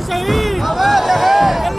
ਸਹੀ ਆਵਾਜ਼ ਹੈ।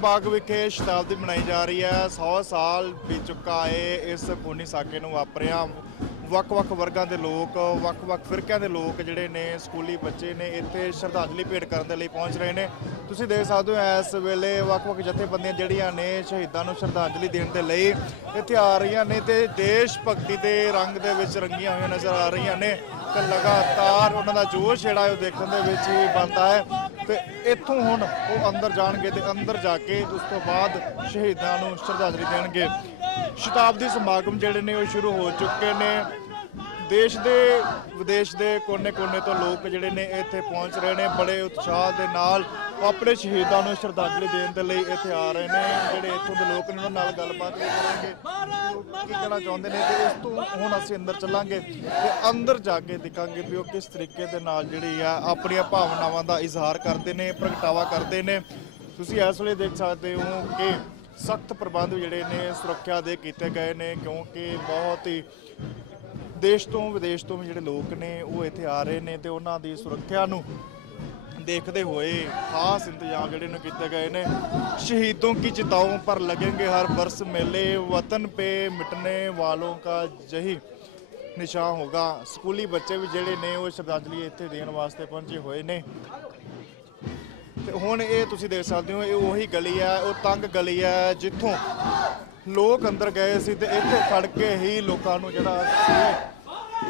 ਬਾਗ ਵਿਖੇ ਸ਼ਤਾਬਦੀ ਮਨਾਈ ਜਾ ਰਹੀ ਹੈ। 100 ਸਾਲ ਬੀਤ ਚੁੱਕਾ ਹੈ ਇਸ ਪੂਨੀ ਸਾਕੇ ਨੂੰ ਵਾਪਰਿਆ। ਵੱਖ-ਵੱਖ ਵਰਗਾਂ ਦੇ ਲੋਕ, ਵੱਖ-ਵੱਖ ਫਿਰਕਿਆਂ ਦੇ ਲੋਕ ਜਿਹੜੇ ਨੇ, ਸਕੂਲੀ ਬੱਚੇ ਨੇ, ਇੱਥੇ ਸ਼ਰਧਾਂਜਲੀ ਭੇਟ ਕਰਨ ਦੇ ਲਈ ਪਹੁੰਚ ਰਹੇ ਨੇ। ਤੁਸੀਂ ਦੇਖ ਸਕਦੇ ਹੋ ਇਸ ਵੇਲੇ ਵੱਖ-ਵੱਖ ਜਥੇਬੰਦੀਆਂ ਜਿਹੜੀਆਂ ਨੇ ਸ਼ਹੀਦਾਂ ਨੂੰ ਸ਼ਰਧਾਂਜਲੀ ਦੇਣ ਦੇ ਲਈ ਇੱਥੇ ਆ ਰਹੀਆਂ ਨੇ ਤੇ ਦੇਸ਼ ਭਗਤੀ ਦੇ ਰੰਗ ਦੇ ਵਿੱਚ ਰੰਗੀਆਂ ਹੋਈਆਂ ਨਜ਼ਰ ਆ ਰਹੀਆਂ ਨੇ ਤੇ ਲਗਾਤਾਰ ਉਹਨਾਂ ਦਾ ਜੋਸ਼ ਜਿਹੜਾ ਉਹ ਦੇਖਣ ਦੇ ਵਿੱਚ ਹੀ ਬਣਦਾ ਹੈ। ਤੇ ਇੱਥੋਂ ਹੁਣ ਉਹ ਅੰਦਰ ਜਾਣਗੇ ਤੇ ਅੰਦਰ ਜਾ ਕੇ ਉਸ ਤੋਂ ਬਾਅਦ ਸ਼ਹੀਦਾਂ ਨੂੰ ਸ਼ਰਧਾਂਜਲੀ ਦੇਣਗੇ। ਸ਼ਤਾਬਦੀ ਸਮਾਗਮ ਜਿਹੜੇ ਨੇ ਉਹ ਸ਼ੁਰੂ ਹੋ ਚੁੱਕੇ ਨੇ। ਦੇਸ਼ ਦੇ, ਵਿਦੇਸ਼ ਦੇ ਕੋਨੇ-ਕੋਨੇ ਤੋਂ ਲੋਕ ਜਿਹੜੇ ਨੇ ਇੱਥੇ ਪਹੁੰਚ ਰਹੇ ਨੇ, ਬੜੇ ਉਤਸ਼ਾਹ ਦੇ ਨਾਲ ਆਪਣੇ ਸ਼ਹੀਦਾਂ ਨੂੰ ਸ਼ਰਧਾਂਜਲੀ ਦੇਣ ਦੇ ਲਈ ਇੱਥੇ ਆ ਰਹੇ ਨੇ। ਜਿਹੜੇ ਇੱਥੋਂ ਦੇ ਲੋਕ ਨੇ, ਉਹਨਾਂ ਨਾਲ ਗੱਲਬਾਤ ਵੀ ਕਰਾਂਗੇ। ਕੀ ਕਹਿਣਾ ਚਾਹੁੰਦੇ ਨੇ ਤੇ ਇਸ ਤੋਂ ਹੁਣ ਅਸੀਂ ਅੰਦਰ ਚੱਲਾਂਗੇ ਤੇ ਅੰਦਰ ਜਾ ਕੇ ਦੇਖਾਂਗੇ ਵੀ ਉਹ ਕਿਸ ਤਰੀਕੇ ਦੇ ਨਾਲ ਜਿਹੜੀ ਆ ਆਪਣੀਆਂ ਭਾਵਨਾਵਾਂ ਦਾ ਇਜ਼ਹਾਰ ਕਰਦੇ ਨੇ, ਪ੍ਰਗਟਾਵਾ ਕਰਦੇ ਨੇ। ਤੁਸੀਂ ਇਸ ਵੇਲੇ ਦੇਖ ਸਕਦੇ ਹੋ ਕਿ ਸਖਤ ਪ੍ਰਬੰਧ ਜਿਹੜੇ ਨੇ ਸੁਰੱਖਿਆ ਦੇ ਕੀਤੇ ਗਏ ਨੇ, ਕਿਉਂਕਿ ਬਹੁਤ ਹੀ ਦੇਸ਼ ਤੋਂ ਵਿਦੇਸ਼ ਤੋਂ ਵੀ ਜਿਹੜੇ ਲੋਕ ਨੇ, ਉਹ ਇੱਥੇ ਆ ਰਹੇ ਨੇ ਤੇ ਉਹਨਾਂ ਦੀ ਸੁਰੱਖਿਆ ਨੂੰ ਦੇਖਦੇ ਹੋਏ ਖਾਸ ਇੰਤਜ਼ਾਮ ਜਿਹੜੇ ਨੇ ਕੀਤੇ ਗਏ ਨੇ। ਸ਼ਹੀਦੋਂ ਕੀ ਚਿਤਾਓਂ ਪਰ ਲੱਗेंगे ਹਰ ਵਰਸ ਮੇਲੇ। ਵਤਨ ਪੇ ਮਿਟਨੇ ਵਾਲੋਂ ਕਾ ਜਹੀ ਨਿਸ਼ਾਨ ਹੋਗਾ। ਸਕੂਲੀ ਬੱਚੇ ਵੀ ਜਿਹੜੇ ਨੇ, ਉਹ ਸ਼ਰਧਾਂਜਲੀ ਇੱਥੇ ਦੇਣ ਵਾਸਤੇ ਪਹੁੰਚੇ ਹੋਏ ਨੇ। ਤੇ ਹੁਣ ਇਹ ਤੁਸੀਂ ਦੇਖ ਸਕਦੇ ਹੋ, ਇਹ ਉਹੀ ਗਲੀ ਹੈ, ਉਹ ਤੰਗ ਗਲੀ ਹੈ, ਜਿੱਥੋਂ ਲੋਕ ਅੰਦਰ ਗਏ ਸੀ ਤੇ ਇੱਥੇ ਫੜ ਕੇ ਹੀ ਲੋਕਾਂ ਨੂੰ ਜਿਹੜਾ ਸੀ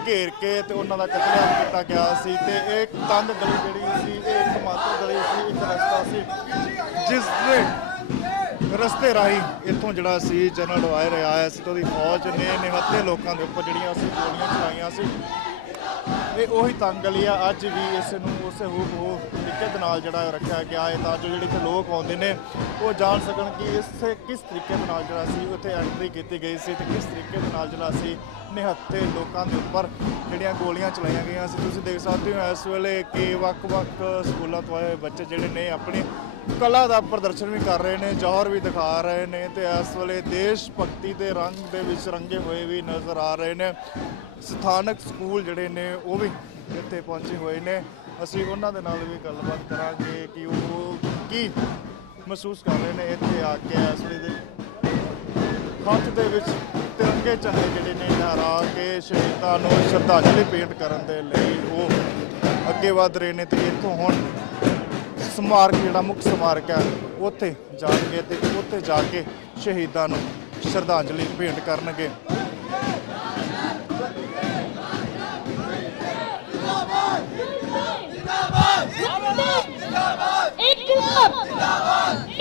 ਘੇਰ ਕੇ ਤੇ ਉਹਨਾਂ ਦਾ ਕਤਲੇਆਮ ਕੀਤਾ ਗਿਆ ਸੀ ਤੇ ਇਹ ਤੰਗ ਗਲੀ ਜਿਹੜੀ ਸੀ, ਇਹ ਇੱਕ ਮਾਤਰ ਗਲੀ ਸੀ, ਇੱਕ ਰਸਤਾ ਸੀ ਜਿਸ ਦੇ ਰਸਤੇ ਰਾਹੀਂ ਇੱਥੋਂ ਜਿਹੜਾ ਸੀ ਜਨਰਲ ਵਾਇਰ ਆਇਆ ਸੀ ਤੇ ਉਹਦੀ ਫੌਜ ਨੇ ਨਿਹੱਤੇ ਲੋਕਾਂ ਦੇ ਉੱਪਰ ਜਿਹੜੀਆਂ ਸੀ ਗੋਲੀਆਂ ਚਲਾਈਆਂ ਸੀ। ਇਹ ਉਹੀ ਤੰਗ ਗਲੀ ਆ, ਅੱਜ ਵੀ ਇਸ ਨੂੰ ਉਸੇ ਹੂਬ ਹੋ ਤਰੀਕੇ ਦੇ ਨਾਲ ਜਿਹੜਾ ਰੱਖਿਆ ਗਿਆ ਹੈ, ਤਾਂ ਜੋ ਜਿਹੜੇ ਇੱਥੇ ਲੋਕ ਆਉਂਦੇ ਨੇ, ਉਹ ਜਾਣ ਸਕਣ ਕਿ ਇਸੇ ਕਿਸ ਤਰੀਕੇ ਦੇ ਨਾਲ ਜਿਹੜਾ ਸੀ, ਉੱਥੇ ਐਂਟਰੀ ਕੀਤੀ ਗਈ ਸੀ ਤੇ ਕਿਸ ਤਰੀਕੇ ਦੇ ਨਾਲ ਜਿਹੜਾ ਸੀ, ਨਿਹੱਥੇ ਲੋਕਾਂ ਦੇ ਉੱਪਰ ਜਿਹੜੀਆਂ ਗੋਲੀਆਂ ਚਲਾਈਆਂ ਗਈਆਂ ਸੀ। ਤੁਸੀਂ ਦੇਖ ਸਕਦੇ ਹੋ ਇਸ ਵੇਲੇ ਕਿ ਵੱਖ-ਵੱਖ ਸਕੂਲਾਂ ਤੋਂ ਆਏ ਬੱਚੇ ਜਿਹੜੇ ਨੇ, ਆਪਣੀ ਕਲਾ ਦਾ ਪ੍ਰਦਰਸ਼ਨ ਵੀ ਕਰ ਰਹੇ ਨੇ, ਜੌਹਰ ਵੀ ਦਿਖਾ ਰਹੇ ਨੇ ਤੇ ਇਸ ਵੇਲੇ ਦੇਸ਼ ਭਗਤੀ ਦੇ ਰੰਗ ਦੇ ਵਿੱਚ ਰੰਗੇ ਹੋਏ ਵੀ ਨਜ਼ਰ ਆ ਰਹੇ ਨੇ। ਸਥਾਨਕ ਸਕੂਲ ਜਿਹੜੇ ਨੇ ਉਹ ਵੀ ਇੱਥੇ ਪਹੁੰਚੇ ਹੋਏ ਨੇ। ਅਸੀਂ ਉਹਨਾਂ ਦੇ ਨਾਲ ਵੀ ਗੱਲਬਾਤ ਕਰਾਂਗੇ ਕਿ ਉਹ ਕੀ ਮਹਿਸੂਸ ਕਰ ਰਹੇ ਨੇ ਇੱਥੇ ਆ ਕੇ ਇਸ ਵੇਲੇ ਦੇ ਹੱਥ ਦੇ ਵਿੱਚ ਤਿਰੰਗੇ ਝੰਡੇ ਜਿਹੜੇ ਨੇ ਲਹਿਰਾ ਕੇ ਸ਼ਹੀਦਾਂ ਨੂੰ ਸ਼ਰਧਾਂਜਲੀ ਭੇਂਟ ਕਰਨ ਦੇ ਲਈ ਉਹ ਅੱਗੇ ਵਧ ਰਹੇ ਨੇ ਤੇ ਇੱਥੋਂ ਹੁਣ ਸਮਾਰਕ, ਜਿਹੜਾ ਮੁੱਖ ਸਮਾਰਕ ਹੈ, ਉੱਥੇ ਜਾਣਗੇ ਤੇ ਉੱਥੇ ਜਾ ਕੇ ਸ਼ਹੀਦਾਂ ਨੂੰ ਸ਼ਰਧਾਂਜਲੀ ਭੇਂਟ ਕਰਨਗੇ İnkılap! İnkılap!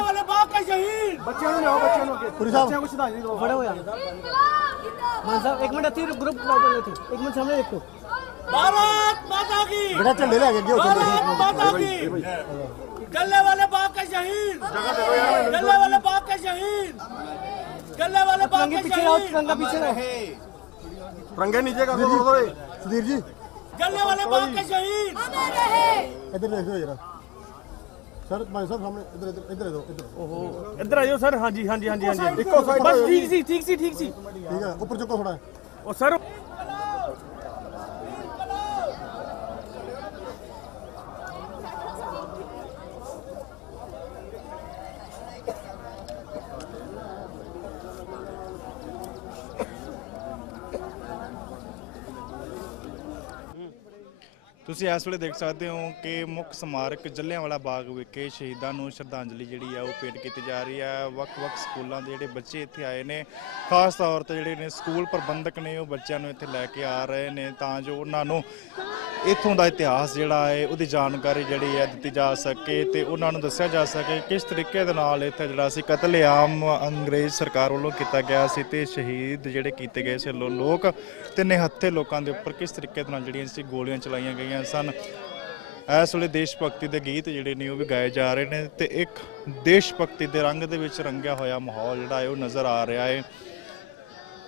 वाले का शहीद एक मिनट अति ग्रुप एक मिनट सामने देखो भारत माता की बेटा चल ले गल्ले वाले बाप शहीद गल्ले वाले बाप शहीद गल्ले वाले बाप शहीद पीछे पीछे रहे नीचे का सुधीर जी ਸੁਧੀਰ ਜੀ गन्ने वाले बाग के शहीद ਇੱਧਰ ਦੇਖੋ ਜਰਾ ਸਰ ਭਾਈ ਸਾਹਿਬ ਸਾਹਮਣੇ ਇੱਧਰ ਇੱਧਰ ਇੱਧਰ ਦੇਖੋ ਇੱਧਰ ਇੱਧਰ ਆਇਓ ਸਰ ਹਾਂਜੀ ਹਾਂਜੀ ਹਾਂਜੀ ਹਾਂਜੀ ਇੱਕੋ ਸਾਈਡ ਬਸ ਠੀਕ ਸੀ ਠੀਕ ਸੀ ਠੀਕ ਸੀ ਠੀਕ ਹੈ ਉੱਪਰ ਚੁੱਕੋ ਥੋੜਾ ਉਹ ਸਰ ਤੁਸੀਂ ਇਸ ਵੇਲੇ ਦੇਖ ਸਕਦੇ ਹੋ ਕਿ ਮੁੱਖ ਸਮਾਰਕ ਜੱਲਿਆਂਵਾਲਾ ਬਾਗ ਵਿਖੇ ਸ਼ਹੀਦਾਂ ਨੂੰ ਸ਼ਰਧਾਂਜਲੀ ਜਿਹੜੀ ਆ ਉਹ ਭੇਟ ਕੀਤੀ ਜਾ ਰਹੀ ਹੈ ਵੱਖ-ਵੱਖ ਸਕੂਲਾਂ ਦੇ ਜਿਹੜੇ ਬੱਚੇ ਇੱਥੇ ਆਏ ਨੇ, ਖਾਸ ਤੌਰ ਤੇ ਜਿਹੜੇ ਨੇ ਸਕੂਲ ਪ੍ਰਬੰਧਕ ਨੇ, ਉਹ ਬੱਚਿਆਂ ਨੂੰ ਇੱਥੇ ਲੈ ਕੇ ਆ ਰਹੇ ਨੇ ਤਾਂ ਜੋ ਉਹਨਾਂ ਨੂੰ ਇੱਥੋਂ ਦਾ ਇਤਿਹਾਸ ਜਿਹੜਾ ਹੈ, ਉਹਦੀ ਜਾਣਕਾਰੀ ਜਿਹੜੀ ਹੈ ਦਿੱਤੀ ਜਾ ਸਕੇ ਤੇ ਉਹਨਾਂ ਨੂੰ ਦੱਸਿਆ ਜਾ ਸਕੇ ਕਿਸ ਤਰੀਕੇ ਦੇ ਨਾਲ ਇੱਥੇ ਜਿਹੜਾ ਸੀ ਕਤਲੇਆਮ ਅੰਗਰੇਜ਼ ਸਰਕਾਰ ਵੱਲੋਂ ਕੀਤਾ ਗਿਆ ਸੀ ਤੇ ਸ਼ਹੀਦ ਜਿਹੜੇ ਕੀਤੇ ਗਏ ਸੀ ਲੋਕ ਤੇ ਨਿਹੱਥੇ ਲੋਕਾਂ ਦੇ ਉੱਪਰ ਕਿਸ ਤਰੀਕੇ ਦੇ ਨਾਲ ਜਿਹੜੀਆਂ ਸੀ ਗੋਲੀਆਂ ਚਲਾਈਆਂ ਗਈਆਂ ਸਨ। ਇਸ ਵੇਲੇ ਦੇਸ਼ ਭਗਤੀ ਦੇ ਗੀਤ ਜਿਹੜੇ ਨੇ, ਉਹ ਵੀ ਗਾਏ ਜਾ ਰਹੇ ਨੇ ਤੇ ਇੱਕ ਦੇਸ਼ ਭਗਤੀ ਦੇ ਰੰਗ ਦੇ ਵਿੱਚ ਰੰਗਿਆ ਹੋਇਆ ਮਾਹੌਲ ਜਿਹੜਾ ਹੈ, ਉਹ ਨਜ਼ਰ ਆ ਰਿਹਾ ਹੈ।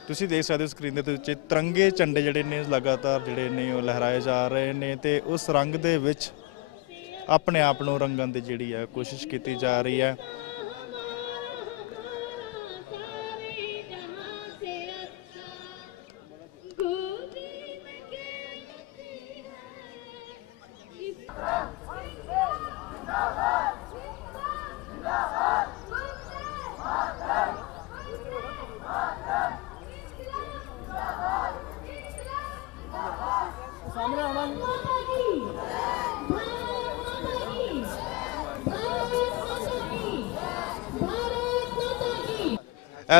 ਤੁਸੀਂ ਦੇਖ ਸਕਦੇ ਹੋ ਸਕਰੀਨ ਦੇ ਉੱਤੇ ਤਿਰੰਗੇ ਝੰਡੇ ਜਿਹੜੇ ਨੇ ਲਗਾਤਾਰ ਜਿਹੜੇ ਨੇ ਉਹ ਲਹਿਰਾਏ ਜਾ ਰਹੇ ਨੇ ਤੇ ਉਸ ਰੰਗ ਦੇ ਵਿੱਚ ਆਪਣੇ ਆਪ ਨੂੰ ਰੰਗਣ ਦੀ ਜਿਹੜੀ ਹੈ ਕੋਸ਼ਿਸ਼ ਕੀਤੀ ਜਾ ਰਹੀ ਹੈ।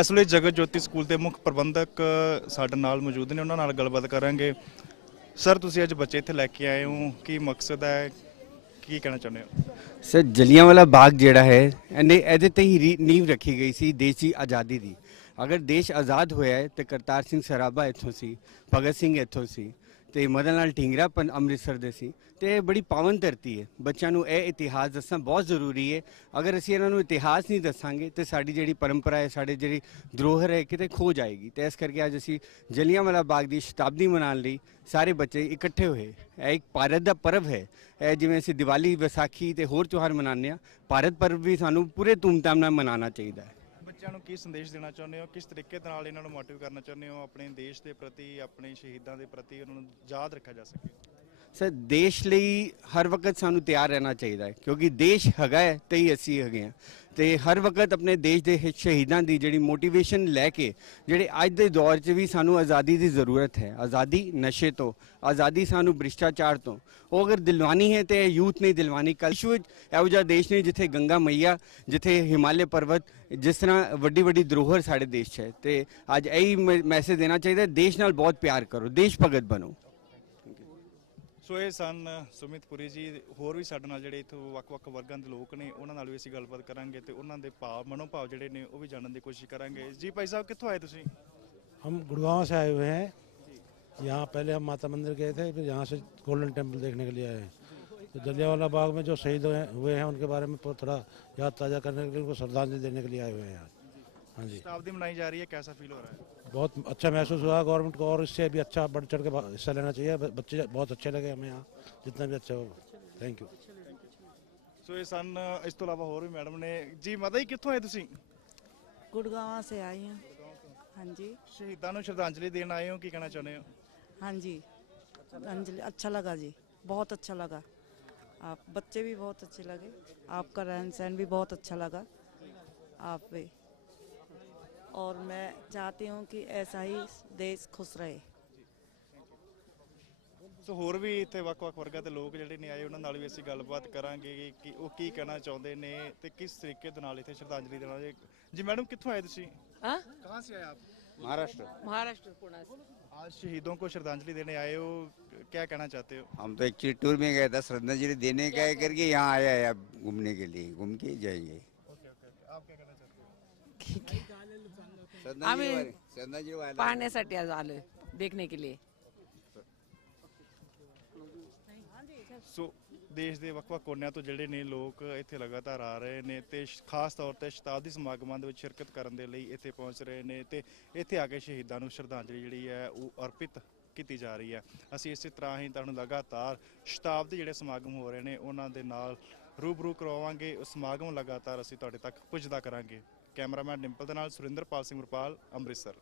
ਇਸ ਵੇਲੇ ਜਗਤ ਜੋਤੀ ਸਕੂਲ ਦੇ ਮੁੱਖ ਪ੍ਰਬੰਧਕ ਸਾਡੇ ਨਾਲ ਮੌਜੂਦ ਨੇ, ਉਹਨਾਂ ਨਾਲ ਗੱਲਬਾਤ ਕਰਾਂਗੇ। ਸਰ ਤੁਸੀਂ ਅੱਜ ਬੱਚੇ ਇੱਥੇ ਲੈ ਕੇ ਆਏ ਹੋ। ਕੀ ਮਕਸਦ ਹੈ? ਕੀ ਕਹਿਣਾ ਚਾਹੁੰਦੇ ਹੋ? ਸਰ ਜਲਿਆਂਵਾਲਾ ਬਾਗ ਜਿਹੜਾ ਹੈ, ਇਹਨੇ ਇਹਦੇ ਤੇ ਹੀ ਰੀ- ਨੀਂਹ ਰੱਖੀ ਗਈ ਸੀ ਦੇਸ਼ ਦੀ ਆਜ਼ਾਦੀ ਦੀ। ਅਗਰ ਦੇਸ਼ ਆਜ਼ਾਦ ਹੋਇਆ ਹੈ ਤੇ ਕਰਤਾਰ ਸਿੰਘ ਸਰਾਭਾ ਇੱਥੋਂ ਸੀ, ਭਗਤ ਸਿੰਘ ਇੱਥੋਂ ਸੀ ਤੇ ਮਦਨ ਲਾਲ ਢੀਂਗਰਾ ਪੰ ਅੰਮ੍ਰਿਤਸਰ ਦੇ ਸੀ। ਤੇ ਇਹ ਬੜੀ ਪਾਵਨ ਧਰਤੀ ਹੈ। ਬੱਚਿਆਂ ਨੂੰ ਇਹ ਇਤਿਹਾਸ ਦੱਸਣਾ ਬਹੁਤ ਜ਼ਰੂਰੀ ਹੈ। ਅਗਰ ਅਸੀਂ ਇਹਨਾਂ ਨੂੰ ਇਤਿਹਾਸ ਨਹੀਂ ਦੱਸਾਂਗੇ, ਤੇ ਸਾਡੀ ਜਿਹੜੀ ਪਰੰਪਰਾ ਹੈ, ਸਾਡੇ ਜਿਹੜੀ ਧਰੋਹਰ ਹੈ, ਕਿਤੇ ਖੋ ਜਾਏਗੀ। ਤੇ ਇਸ ਕਰਕੇ ਅੱਜ ਅਸੀਂ ਜਲਿਆਂਵਾਲਾ ਬਾਗ ਦੀ ਸ਼ਤਾਬਦੀ ਮਨਾਉਣ ਲਈ ਸਾਰੇ ਬੱਚੇ ਇਕੱਠੇ ਹੋਏ। ਇਹ ਇੱਕ ਭਾਰਤ ਦਾ ਪਰਵ ਹੈ। ਇਹ ਜਿਵੇਂ ਅਸੀਂ ਦੀਵਾਲੀ, ਵਿਸਾਖੀ ਤੇ ਹੋਰ ਤਿਉਹਾਰ ਮਨਾਉਂਦੇ ਆ ਭਾਰਤ ਪਰਵ ਵੀ ਸਾਨੂੰ ਪੂਰੇ ਧੂਮਧਾਮ ਨਾਲ ਮਨਾਉਣਾ ਚਾਹੀਦਾ ਹੈ। ਬੱਚਿਆਂ ਨੂੰ ਕੀ ਸੰਦੇਸ਼ ਦੇਣਾ ਚਾਹੁੰਦੇ ਹੋ? ਕਿਸ ਤਰੀਕੇ ਦੇ ਨਾਲ ਇਹਨਾਂ ਨੂੰ ਮੋਟੀਵੇਟ ਕਰਨਾ ਚਾਹੁੰਦੇ ਹੋ? ਆਪਣੇ ਦੇਸ਼ ਦੇ ਪ੍ਰਤੀ, ਆਪਣੇ ਸ਼ਹੀਦਾਂ ਦੇ ਪ੍ਰਤੀ ਉਹਨਾਂ ਨੂੰ ਯਾਦ ਰੱਖਿਆ ਜਾ ਸਕੇ? ਸਰ, ਦੇਸ਼ ਲਈ ਹਰ ਵਕਤ ਸਾਨੂੰ ਤਿਆਰ ਰਹਿਣਾ ਚਾਹੀਦਾ ਹੈ, ਕਿਉਂਕਿ ਦੇਸ਼ ਹੈਗਾ ਹੈ ਤੇ ਹੀ ਅਸੀਂ ਹੈਗੇ ਹਾਂ। ਤੇ ਹਰ ਵਕਤ ਆਪਣੇ ਦੇਸ਼ ਦੇ ਸ਼ਹੀਦਾਂ ਦੀ ਜਿਹੜੀ ਮੋਟੀਵੇਸ਼ਨ ਲੈ ਕੇ ਜਿਹੜੇ ਅੱਜ ਦੇ ਦੌਰ 'ਚ ਵੀ ਸਾਨੂੰ ਆਜ਼ਾਦੀ ਦੀ ਜ਼ਰੂਰਤ ਹੈ। ਆਜ਼ਾਦੀ ਨਸ਼ੇ ਤੋਂ, ਆਜ਼ਾਦੀ ਸਾਨੂੰ ਭ੍ਰਿਸ਼ਟਾਚਾਰ ਤੋਂ। ਉਹ ਅਗਰ ਦਿਲਵਾਨੀ ਹੈ ਤੇ ਯੂਥ ਨੇ ਦਿਲਵਾਨੀ। ਕੱਲ੍ਹ ਵਿਸ਼ਵ ਇਹੋ ਜਿਹਾ ਦੇਸ਼ ਨਹੀਂ ਜਿੱਥੇ ਗੰਗਾ ਮਈਆ, ਜਿੱਥੇ ਹਿਮਾਲਿਆ ਪਰਬਤ, ਜਿਸ ਤਰ੍ਹਾਂ ਵੱਡੀ ਵੱਡੀ ਧਰੋਹਰ ਸਾਡੇ ਦੇਸ਼ 'ਚ ਹੈ। ਤੇ ਅੱਜ ਇਹੀ ਮੈਸੇਜ ਦੇਣਾ ਚਾਹੀਦਾ ਦੇਸ਼ ਨਾਲ ਬਹੁਤ ਪਿਆਰ ਕਰੋ, ਦੇਸ਼ ਭਗਤ ਬਣੋ। ਸੋ ਇਹ ਸਨ ਸੁਮਿਤ ਪੁਰੀ ਜੀ ਹੋਰ ਵੀ ਸਾਡੇ ਨਾਲ ਜਿਹੜੇ ਇੱਥੋਂ ਵੱਖ-ਵੱਖ ਵਰਗਾਂ ਦੇ ਲੋਕ ਨੇ ਉਹਨਾਂ ਨਾਲ ਵੀ ਅਸੀਂ ਗੱਲਬਾਤ ਕਰਾਂਗੇ ਤੇ ਉਹਨਾਂ ਦੇ ਭਾਵ ਮਨੋਭਾਵ ਜਿਹੜੇ ਨੇ ਉਹ ਵੀ ਜਾਣਨ ਦੀ ਕੋਸ਼ਿਸ਼ ਕਰਾਂਗੇ ਜੀ ਭਾਈ ਸਾਹਿਬ ਕਿੱਥੋਂ ਆਏ ਤੁਸੀਂ हम गुड़गांव से आए हुए हैं यहाँ पहले हम माता मंदिर गए थे फिर यहाँ से गोल्डन टेम्पल देखने के लिए आए हैं तो जलियांवाला बाग में जो शहीद हुए हुए हैं उनके बारे में थोड़ा याद ताज़ा करने के लिए उनको श्रद्धांजलि देने के लिए आए हुए हैं यहाँ हाँ जी शताब्दी मनाई जा रही है कैसा फील हो रहा है बहुत अच्छा महसूस हुआ गवर्नमेंट को और इससे भी अच्छा बढ़ चढ़ के भा- हिस्सा लेना चाहिए ब- बच्चे बहुत अच्छे लगे हमें यहाँ जितना भी अच्छा हो थैंक यू ਸੋ ਇਹ ਸਨ ਇਸ ਤੋਂ ਇਲਾਵਾ ਹੋਰ ਵੀ ਮੈਡਮ ਨੇ ਜੀ ਮਾਤਾ ਜੀ ਕਿੱਥੋਂ ਆਏ ਤੁਸੀਂ गुड़गांव से आई हूँ हाँ जी ਸ਼ਹੀਦਾਂ ਨੂੰ ਸ਼ਰਧਾਂਜਲੀ ਦੇਣ ਆਏ ਹੋ ਕੀ ਕਹਿਣਾ ਚਾਹੁੰਦੇ ਹੋ हाँ जी अंजलि अच्छा लगा जी बहुत अच्छा लगा आप बच्चे भी बहुत अच्छे लगे आपका रहन सहन भी बहुत अच्छा लगा आप भी और मैं चाहती हूँ कि ऐसा ही देश खुश रहे ਸੋ ਹੋਰ ਵੀ ਇੱਥੇ ਵੱਖ-ਵੱਖ ਵਰਗਾਂ ਦੇ ਲੋਕ ਜਿਹੜੇ ਨੇ ਆਏ ਉਹਨਾਂ ਨਾਲ ਵੀ ਅਸੀਂ ਗੱਲਬਾਤ ਕਰਾਂਗੇ ਕਿ- ਕਿ ਉਹ ਕੀ ਕਹਿਣਾ ਚਾਹੁੰਦੇ ਨੇ ਤੇ ਕਿਸ ਤਰੀਕੇ ਦੇ ਨਾਲ ਇੱਥੇ ਸ਼ਰਧਾਂਜਲੀ ਦੇਣਾ ਜੀ ਜੀ ਮੈਡਮ ਕਿੱਥੋਂ ਆਏ ਤੁਸੀਂ हाँ ਕਹਾਂ ਸੇ ਆਏ ਆਪ महाराष्ट्र महाराष्ट्र पुणे से आज शहीदों को श्रद्धांजलि देने आए हो क्या कहना चाहते हो हम तो एक्चुअली टूर में गए था श्रद्धांजलि देने का है करके यहाँ आया है अब घूमने के लिए घूम के ही जाएंगे आप क्या कहना चाहते हो श्रद्धांजलि आम्ही वाले- श्रद्धांजलि वाले पाहण्यासाठी आज आलोय देखने के लिए ਸੋ ਦੇਸ਼ ਦੇ ਵੱਖ-ਵੱਖ ਕੋਨਿਆਂ ਤੋਂ ਜਿਹੜੇ ਨੇ ਲੋਕ ਇੱਥੇ ਲਗਾਤਾਰ ਆ ਰਹੇ ਨੇ ਤੇ ਸ਼- ਖਾਸ ਤੌਰ ਤੇ ਸ਼ਤਾਬਦੀ ਸਮਾਗਮਾਂ ਦੇ ਵਿੱਚ ਸ਼ਿਰਕਤ ਕਰਨ ਦੇ ਲਈ ਇੱਥੇ ਪਹੁੰਚ ਰਹੇ ਨੇ ਤੇ ਇੱਥੇ ਆ ਕੇ ਸ਼ਹੀਦਾਂ ਨੂੰ ਸ਼ਰਧਾਂਜਲੀ ਜਿਹੜੀ ਹੈ ਉਹ ਅਰਪਿਤ ਕੀਤੀ ਜਾ ਰਹੀ ਹੈ ਅਸੀਂ ਇਸੇ ਤਰ੍ਹਾਂ ਹੀ ਤੁਹਾਨੂੰ ਲਗਾਤਾਰ ਸ਼ਤਾਬਦੀ ਜਿਹੜੇ ਸਮਾਗਮ ਹੋ ਰਹੇ ਨੇ ਉਹਨਾਂ ਦੇ ਨਾਲ ਰੂਬਰੂ ਕਰਵਾਵਾਂਗੇ ਉਹ ਸਮਾਗਮ ਲਗਾਤਾਰ ਅਸੀਂ ਤੁਹਾਡੇ ਤੱਕ ਪੁੱਜਦਾ ਕਰਾਂਗੇ ਕੈਮਰਾਮੈਨ ਡਿੰਪਲ ਦੇ ਨਾਲ ਸੁਰਿੰਦਰਪਾਲ ਸਿੰਘ ਵਰਪਾਲ ਅੰਮ੍ਰਿਤਸਰ